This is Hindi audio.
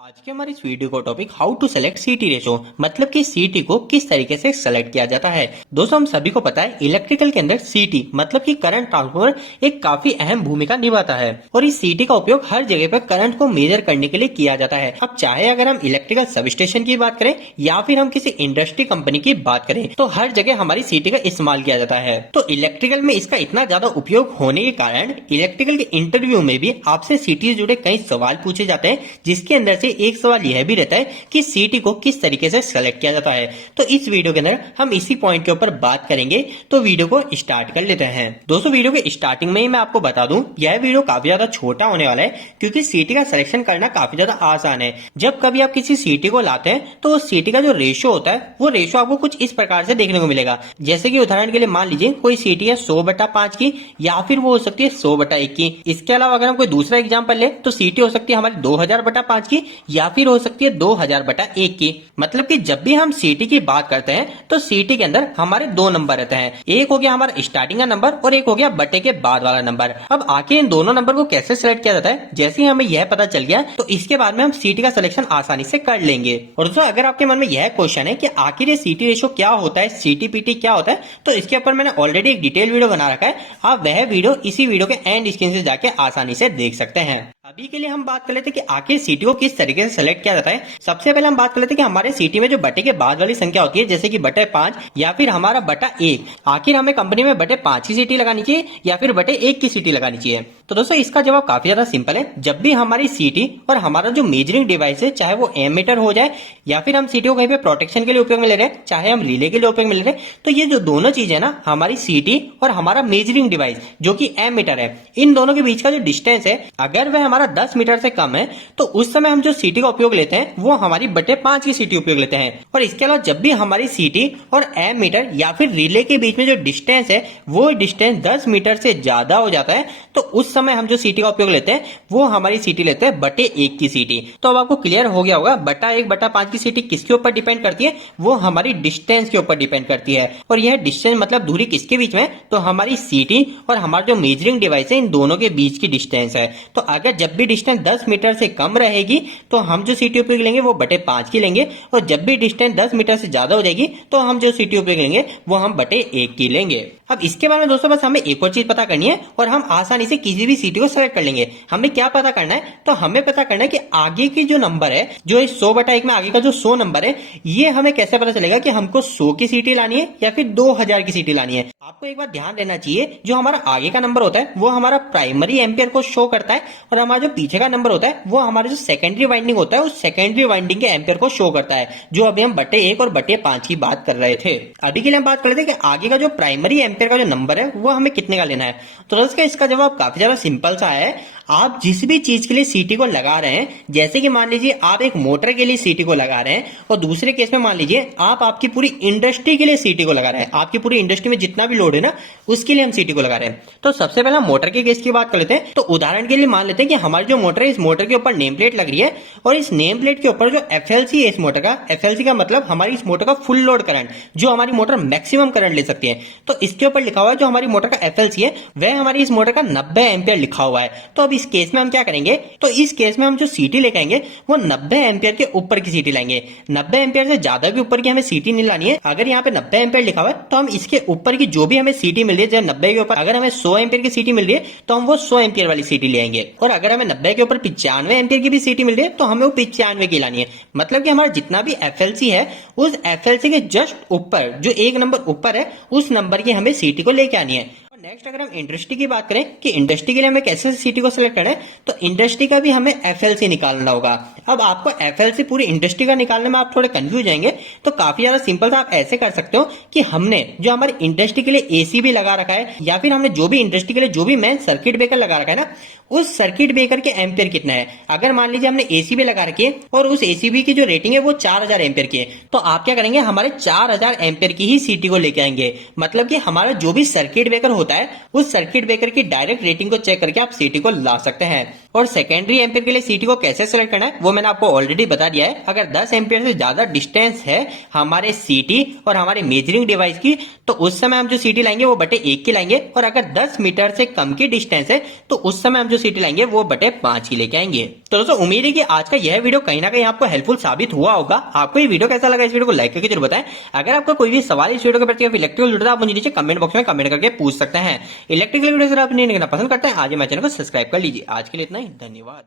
आज के हमारे इस वीडियो का टॉपिक हाउ टू सेलेक्ट सीटी रेशो मतलब कि सीटी को किस तरीके से सेलेक्ट किया जाता है। दोस्तों हम सभी को पता है इलेक्ट्रिकल के अंदर सीटी मतलब कि करंट ट्रांसफार्मर एक काफी अहम भूमिका निभाता है और इस सीटी का उपयोग हर जगह पर करंट को मेजर करने के लिए किया जाता है। अब चाहे अगर हम इलेक्ट्रिकल सब स्टेशन की बात करें या फिर हम किसी इंडस्ट्री कंपनी की बात करें तो हर जगह हमारी सीटी का इस्तेमाल किया जाता है। तो इलेक्ट्रिकल में इसका इतना ज्यादा उपयोग होने के कारण इलेक्ट्रिकल के इंटरव्यू में भी आपसे सीटी से जुड़े कई सवाल पूछे जाते हैं, जिसके अंदर से एक सवाल यह भी रहता है कि सीटी को किस तरीके से सेलेक्ट किया जाता है। तो इस वीडियो के अंदर हम इसी पॉइंट के ऊपर बात करेंगे। तो वीडियो को स्टार्ट कर लेते हैं। दोस्तों वीडियो के स्टार्टिंग में ही मैं आपको बता दूं यह वीडियो काफी ज्यादा छोटा होने वाला है क्योंकि सीटी का सिलेक्शन करना काफी ज्यादा आसान है। जब कभी आप किसी सीटी को लाते हैं तो उस सीटी का जो रेशो होता है वो रेशो आपको कुछ इस प्रकार से देखने को मिलेगा। जैसे कि उदाहरण के लिए मान लीजिए कोई सीटी है 100/5 की या फिर वो हो सकती है 100/1 की। इसके अलावा अगर हम कोई दूसरा एग्जाम्पल ले तो सीटी हो सकती है हमारी 2000/5 की या फिर हो सकती है 2000/1 की। मतलब कि जब भी हम सीटी की बात करते हैं तो सीटी के अंदर हमारे दो नंबर रहते हैं, एक हो गया हमारा स्टार्टिंग का नंबर और एक हो गया बटे के बाद वाला नंबर। अब आखिर इन दोनों नंबर को कैसे सिलेक्ट किया जाता है, जैसे ही हमें यह पता चल गया तो इसके बाद में हम सीटी का सिलेक्शन आसानी से कर लेंगे। और दोस्तों अगर आपके मन में यह क्वेश्चन है कि आखिर ये सीटी रेशो क्या होता है, सीटी पीटी क्या होता है, तो इसके ऊपर मैंने ऑलरेडी एक डिटेल वीडियो बना रखा है। आप वह वीडियो इसी वीडियो के एंड स्क्रीन से जाके आसानी से देख सकते हैं। अभी के लिए हम बात कर लेते हैं कि आखिर सीटी को किस तरीके से सेलेक्ट किया जाता है। सबसे पहले हम बात कर लेते हैं कि हमारे सीटी में जो बटे के बाद वाली संख्या होती है जैसे कि बटे 5 या फिर हमारा बटा 1, आखिर हमें कंपनी में बटे 5 की सीटी लगानी चाहिए या फिर बटे 1 की सीटी लगानी चाहिए। तो दोस्तों इसका जवाब काफी ज्यादा सिंपल है। जब भी हमारी सीटी और हमारा जो मेजरिंग डिवाइस है चाहे वो एमीटर हो जाए या फिर हम सीटी को कहीं पे प्रोटेक्शन के लिए उपयोग में ले रहे हैं, चाहे हम रिले के लिए उपयोग में ले रहे हैं, तो ये जो दोनों चीज है ना हमारी सीटी और हमारा मेजरिंग डिवाइस जो कि एमीटर है, इन दोनों के बीच का जो डिस्टेंस है अगर वह हमारा 10 मीटर से कम है तो उस समय हम जो सीटी का उपयोग लेते हैं वो हमारी बटे 5 की सीटी उपयोग लेते हैं। और इसके अलावा जब भी हमारी सीटी और एमीटर या फिर रिले के बीच में जो डिस्टेंस है वो डिस्टेंस 10 मीटर से ज्यादा हो जाता है तो उस समय हम जो सीटी का उपयोग लेते हैं वो हमारी सीटी लेते हैं बटे 1 की सीटी। तो अब आपको क्लियर हो गया होगा बटा 1/5 की सीटी किसके ऊपर डिपेंड करती है, वो हमारी डिस्टेंस के ऊपर डिपेंड करती है। और यह डिस्टेंस मतलब दूरी किसके बीच में, तो हमारी सीटी और हमारा जो मेजरिंग डिवाइस है इन दोनों के बीच की डिस्टेंस है। तो अगर जब भी डिस्टेंस 10 मीटर से कम रहेगी तो हम जो सीटी उपयोग लेंगे वो बटे 5 की लेंगे, और जब भी डिस्टेंस 10 मीटर से ज्यादा हो जाएगी तो हम जो सीटी उपयोग लेंगे वो हम बटे 1 की लेंगे। अब इसके बारे में दोस्तों बस हमें एक और चीज पता करनी है और हम आसानी से किसी भी सीटी को सेलेक्ट कर लेंगे। हमें क्या पता करना है, तो हमें पता करना है कि आगे की जो नंबर है जो 100/1 में आगे का जो 100 नंबर है ये हमें कैसे पता चलेगा कि हमको 100 की सीटी लानी है या फिर 2000 की सीटी लानी है। आपको एक बार ध्यान देना चाहिए जो हमारा आगे का नंबर होता है वो हमारा प्राइमरी एम्पियर को शो करता है और हमारा जो पीछे का नंबर होता है वो हमारा जो सेकेंडरी वाइंडिंग होता है उस सेकेंडरी वाइंडिंग के एम्पियर को शो करता है, जो अभी हम बटे 1 और बटे 5 की बात कर रहे थे। अभी के लिए हम बात कर लेते हैं कि आगे का जो प्राइमरी एम्पियर का जो नंबर है वो हमें कितने का लेना है। तो दोस्तों इसका जवाब काफी ज्यादा सिंपल सा है। आप जिस भी चीज के लिए सीटी को लगा रहे हैं, जैसे कि मान लीजिए आप एक मोटर के लिए सीटी को लगा रहे हैं और दूसरे केस में मान लीजिए आप आपकी पूरी इंडस्ट्री के लिए सीटी को लगा रहे हैं, आपकी पूरी इंडस्ट्री में जितना भी लोड है ना उसके लिए हम सीटी को लगा रहे हैं। तो सबसे पहले हम मोटर के केस की बात कर लेते हैं। तो उदाहरण के लिए मान लेते हैं कि हमारी जो मोटर है इस मोटर के ऊपर नेम प्लेट लग रही है और इस नेम प्लेट के ऊपर जो एफएलसी है इस मोटर का, एफएलसी का मतलब हमारी इस मोटर का फुल लोड करंट जो हमारी मोटर मैक्सिमम करंट ले सकती है, तो इसके ऊपर लिखा हुआ है जो हमारी मोटर का एफएलसी है वह हमारी इस मोटर का 90 एम्पियर लिखा हुआ है। तो अब इस केस में हम क्या करेंगे, तो इस केस में हम जो सीटी लेके आएंगे वो 90 एम्पियर के ऊपर की सीटी लाएंगे। 90 एम्पियर से ज्यादा भी ऊपर की हमें सीटी नहीं लानी है। अगर यहाँ पे 90 एम्पियर लिखा हुआ है तो हम इसके ऊपर की जो भी हमें सीटी मिल रही है, जब 90 के ऊपर अगर हमें 100 एम्पियर की सीटी मिल रही है तो हम वो 100 एम्पियर वाली सीटी ले आएंगे, और अगर हमें 90 के ऊपर 95 एम्पियर की भी सीटी मिल रही है तो हमें वो 95 की लानी है। मतलब कि हमारा जितना भी एफएलसी है उस एफएलसी के जस्ट ऊपर जो एक नंबर ऊपर है उस नंबर की हमें सीटी को लेके आनी है। नेक्स्ट अगर हम इंडस्ट्री की बात करें कि इंडस्ट्री के लिए हमें कैसे सीटी को सिलेक्ट करना है, तो इंडस्ट्री का भी हमें एफएलसी निकालना होगा। अब आपको एफएलसी पूरी इंडस्ट्री का निकालने में आप थोड़े कंफ्यूज जाएंगे, तो काफी ज्यादा सिंपल सा आप ऐसे कर सकते हो कि हमने जो हमारी इंडस्ट्री के लिए एसी भी लगा रखा है या फिर हमने जो भी इंडस्ट्री के लिए जो भी मेन सर्किट ब्रेकर लगा रखा है ना उस सर्किट ब्रेकर के एम्पियर कितना है। अगर मान लीजिए हमने एसी भी लगा रखी है और उस एसीबी की जो रेटिंग है वो 4000 एम्पियर की है, तो आप क्या करेंगे हमारे 4000 एम्पियर की ही सीटी को लेके आएंगे। मतलब कि हमारा जो भी सर्किट ब्रेकर होता है उस सर्किट ब्रेकर की डायरेक्ट रेटिंग को चेक करके आप सीटी को ला सकते हैं। और सेकेंडरी एम्पियर के लिए सीटी को कैसे सेलेक्ट करना है वो मैंने आपको ऑलरेडी बता दिया है। अगर 10 एम्पियर से ज्यादा डिस्टेंस है हमारे सीटी और हमारे मेजरिंग डिवाइस की तो उस समय हम जो सीटी लाएंगे वो बटे 1 की लाएंगे, और अगर 10 मीटर से कम की डिस्टेंस है तो उस समय हम जो सीटी लाएंगे वो बटे 5 ही लेके आएंगे। तो दोस्तों उम्मीद है कि आज का यह वीडियो कहीं ना कहीं आपको हेल्पफुल साबित हुआ होगा। आपको ये वीडियो कैसा लगा, इस वीडियो को लाइक करके जरूर बताएं। अगर आपका कोई भी सवाल इस वीडियो के प्रति इलेक्ट्रिकल जुड़ा, आप मुझे नीचे कमेंट बॉक्स में कमेंट करके पूछ सकते हैं। इलेक्ट्रिकल वीडियो अगर आप नहीं देखना पसंद करते हैं, आज हमारे चैनल को सब्सक्राइब कर लीजिए। आज के लिए इतना ही, धन्यवाद।